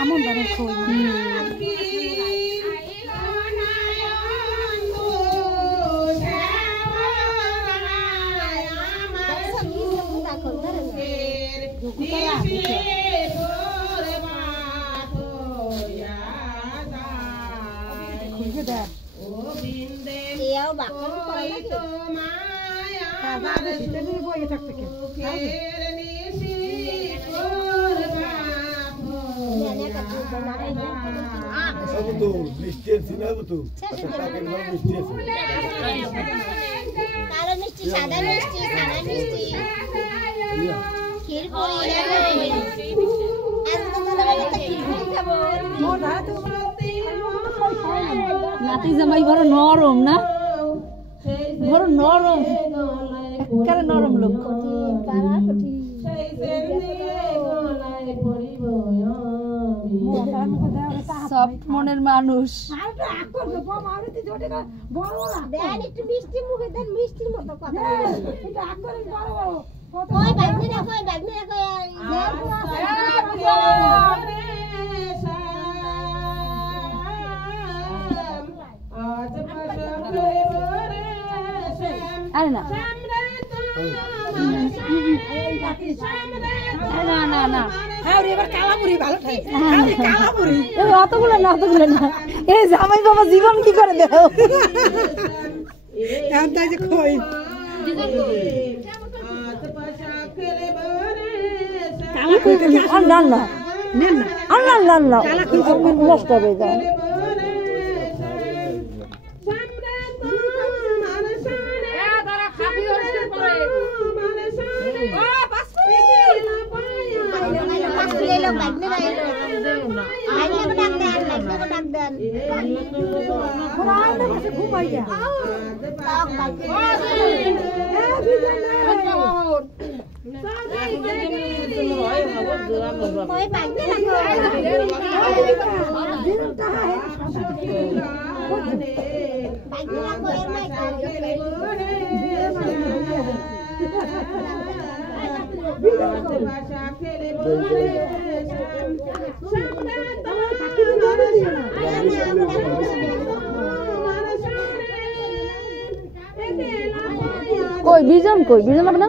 আমন বাড়ি খোল কালো মিষ্টি সাদা মিষ্টি সাদা মিষ্টি ক্ষীর নাতি জামাই বড় নরম না বড় নরম একেবারে নরম লোক সফট মনের মানুষ একটু মিষ্টি মুখে দেন মিষ্টির মতো কথা আরে না না না না অতগুলো না অতগুলো না এই জামাই বাবা জীবন কি করে দেও নষ্ট হবে যায় কই বিজন লাগে না